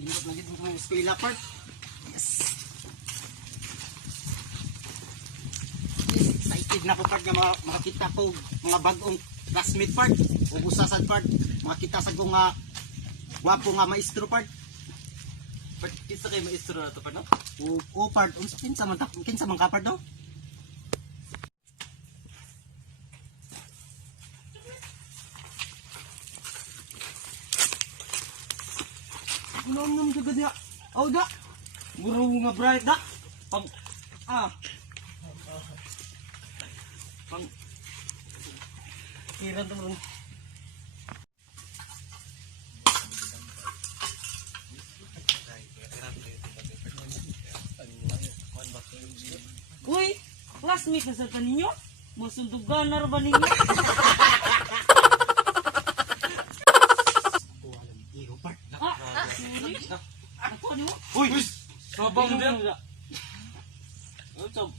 Hirap na dito sa eskwela, part. Yes. Excited na ko, part, nga makakita ko mga bagong classmate, part. Ubusasad, part. Makita sa kong wapo nga maestro, part. Part, kinsa kay maestro na to, part, no? O, part. Kinsa man ka, part, no? Nom juga dia. Oh da. Guru nga bright da. Pang Pang kira turun. Uy, classmate na sa ninyo? Masundugan na ba ninyo? Uy, sabang dia. Oh, so,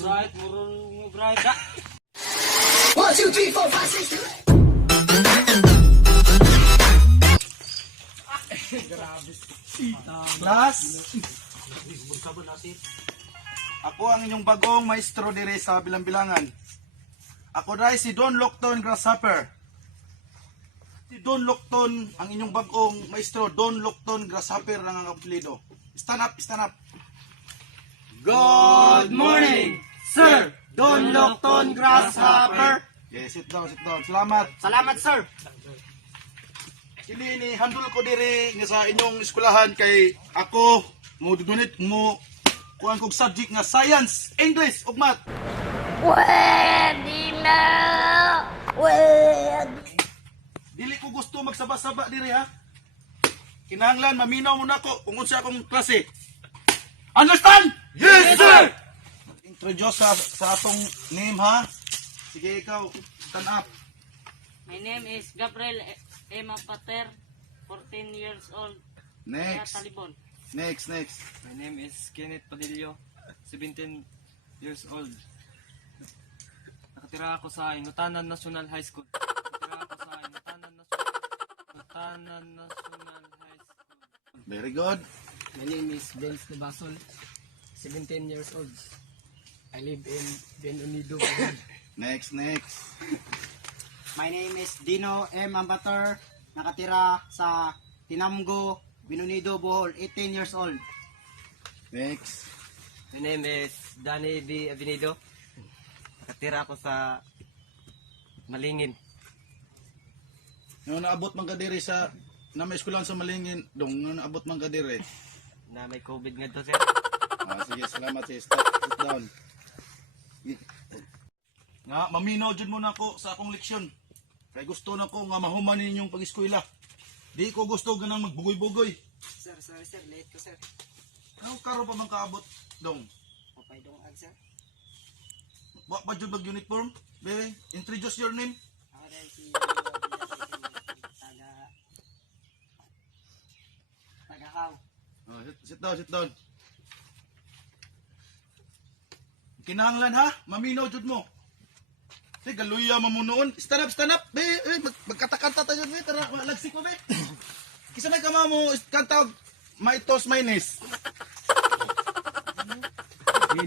bright, murung bright da. 1, 2, 3, 4, 5, 6, 7. Class, ako ang inyong bagong maestro dire sa bilang-bilangan. Ako dai si Don Locton Grasshopper. Si Don Locton ang inyong bagong maestro. Don Locton Grasshopper ang apelyido. Stand up, stand up. Good morning, Sir Don Locton Grasshopper. Yes, sit down, sit down. Salamat. Salamat, sir. Kini ni handle ko dire nga sa inyong eskwelahan kay ako mo donate mo kuan kog subject nga science, English ug math. Pwede na. Pwede. Dili ko gusto magsaba-saba dire ha. Kinahanglan maminaw mo nako kung unsa akong klase. Understand? Yes, sir. Introduce sa atong name ha. Sige ikaw, stand up. My name is Gabriel Emma Pater, 14 years old. Kaya Next. Talibon. Next, next. My name is Kenneth Padillo, 17 years old. Nakatira ako sa Inutanan National High School. Inutanan National High School. Very good. My name is Benz Nabasol, 17 years old. I live in Benunido. Next, next. My name is Dino M. Ambator. Nakatira sa Tinamgo, Binunido, Bohol. 18 years old. Next. My name is Danny B. Avenido. Nakatira ako sa Malingin. Yung naabot man ka dire sa na may eskwelahan sa Malingin, dong yung naabot man ka dire. Na may COVID nga to, sir. Sige, salamat sis. Sit down. Nga, maminaw jud mo na ako sa akong leksyon. Kay gusto na ko nga mahuman ninyong pag-eskwela. Di ko gusto ganang magbugoy-bugoy. Sir, sorry sir. Late ko, sir. Ano karo pa man kaabot, dong? Papay dong ag, sir. Wa pa jud mag-uniform? Be, introduce your name. Ako dahil si Tagakaw. Sit down, sit down. Kinahanglan ha, maminaw jud mo. Sige, galuya mamunoon. Stand up, stand up. Be, magkatakanta tayo be. Tara, lagsik mo be. Kisa may kama mo kanta og Maitos Mainis.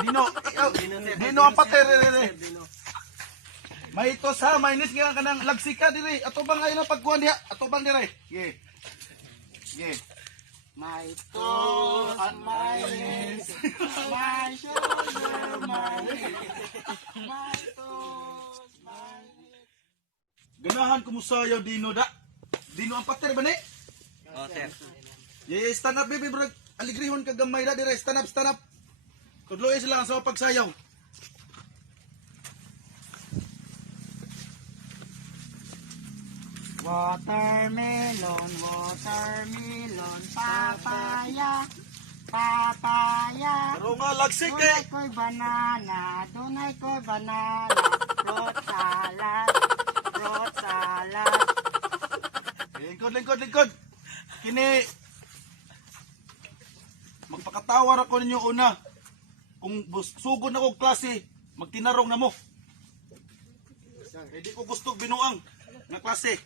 Dino, Dino ang pater dire. Maitos ha, Mainis nga kanang lagsik ka dire. Ato bang ayo na pagkuhan diha? Ato bang dire? Sige. Sige. My toes and my knees, my shoulder, my toes, my knees. Ganahan ko mo sayaw Dino da. Dino ang pater ba ni? Oh, sir. Yes, stand up baby bro. Aligrihon ka gamay da dire. Stand up, stand up. Tudloy sila sa pagsayaw. Watermelon, watermelon, papaya, papaya. Pero nga lagsik Dunay eh. ko'y banana, dunay ko'y banana, fruit salad, fruit salad. Lingkod. Kini, magpakatawar ako ninyo una. Kung sugod na kong klase, magtinarong na mo. Hindi ko gusto binuang na klase.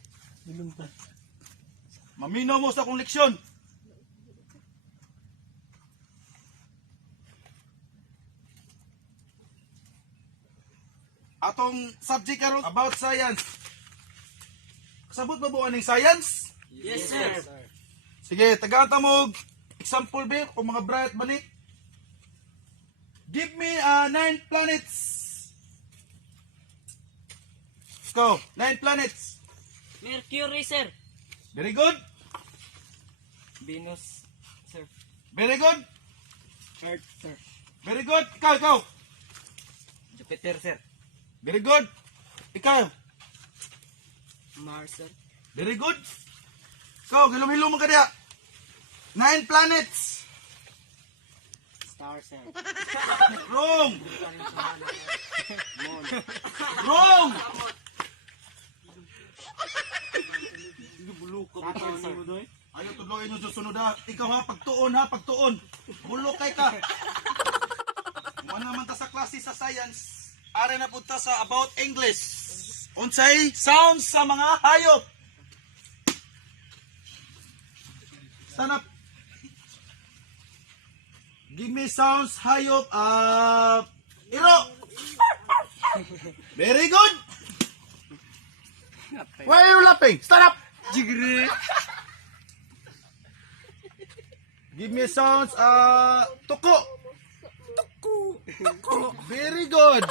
Maminaw mo sa akong leksyon. Atong subject karon about science. Kasabot ba buwan ng science? Yes, sir. Sige, tagaan ta mo og example ba kung mga bright ba ni? Give me 9 planets. Let's go. 9 planets. Mercury, sir. Very good. Venus, sir. Very good. Earth, sir. Very good. Ikaw. Jupiter, sir. Very good. Ikaw. Mars, sir. Very good. Ikaw, gilom-hilom mo ka diya. 9 planets. Star, sir. Wrong. Wrong. Ayaw tudloin yung susunod ha. Ikaw ha, pagtuon. Bulok kay ka. Kung naman ta sa klase sa science, are na punta sa about English. Unsay sounds sa mga hayop. Stand up. Give me sounds hayop. Iro. Very good. Why are you laughing? Stand up. Jigri. Give me sounds. Tuko. Very good.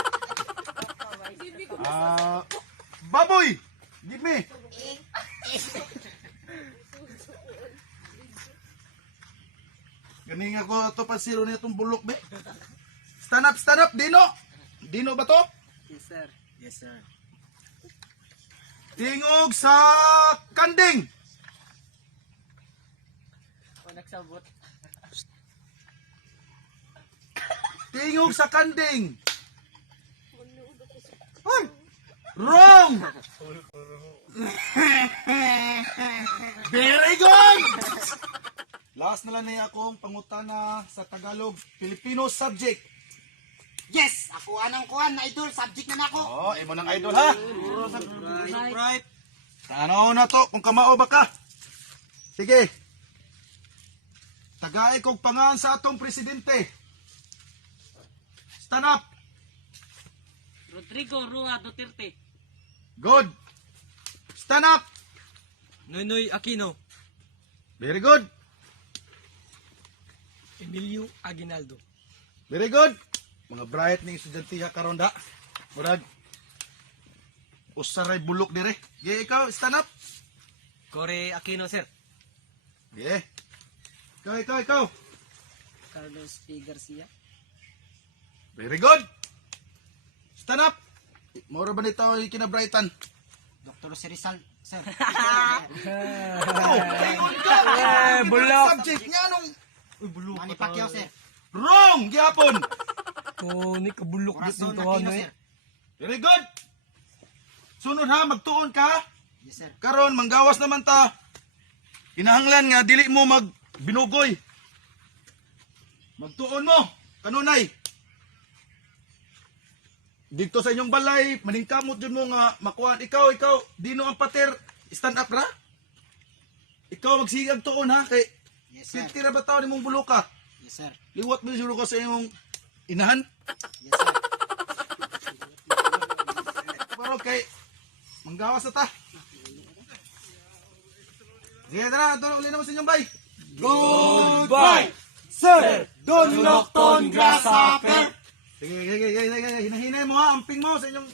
Baboy. Give me. Ganing ako ito pa zero na itong bulok be. Stand up, Dino. Dino ba to? Yes, sir. Yes, sir. Tingog sa kanding. O, nagsabot. Tingog sa kanding. Ay! Wrong! Very good! Last na lang niya akong pangutana sa Tagalog, Filipino subject. Yes, ako anang kuan na idol, subject na nako. Oh, imo ng idol ha. Right. Ano na to kung kamao ba ka? Sige. Tagay kog pangan sa atong presidente. Stand up. Rodrigo Rua Duterte. Good. Stand up. Noynoy Aquino. Very good. Emilio Aguinaldo. Very good. Mga bright ning estudyante karon da. Murag usaray bulok dire. Ge ikaw stand up. Cory Aquino, sir. Ge. Ikaw. Carlos P. Garcia. Very good. Stand up. Mura ba nito yung kinabrightan? Dr. Si Rizal, sir. Bulok. Subject nga nung Manny Pacquiao, sir. wrong gihapon. Oh, ni kabulok Corazon Aquino, sir. Very good. Sunod ha, magtuon ka. Yes, sir. Karon manggawas naman ta. Kinahanglan nga dili mo magbinugoy. Magtuon mo kanunay. Dito sa inyong balay, maningkamot yun mo nga makuha. Ikaw, Dino ang pater, stand up ra. Ikaw magsigag tuon ha, kay Yes, sir. tira ba tao ni mong buluka? Yes, sir. Liwat mo siguro ka sa imong inahan. Yes, sir. Pero kay, manggawas na ta. Sige, tara, tulong ulit naman sa inyong bay. Goodbye, Sir Don Locton Grasshopper. Sige, hinahinay mo ha, amping mo sa inyong...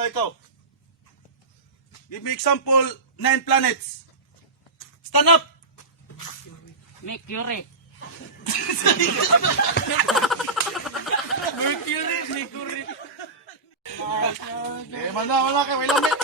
Ikaw. Give me example, 9 planets. Stand up! Mercury. Wala ka, wala lamit.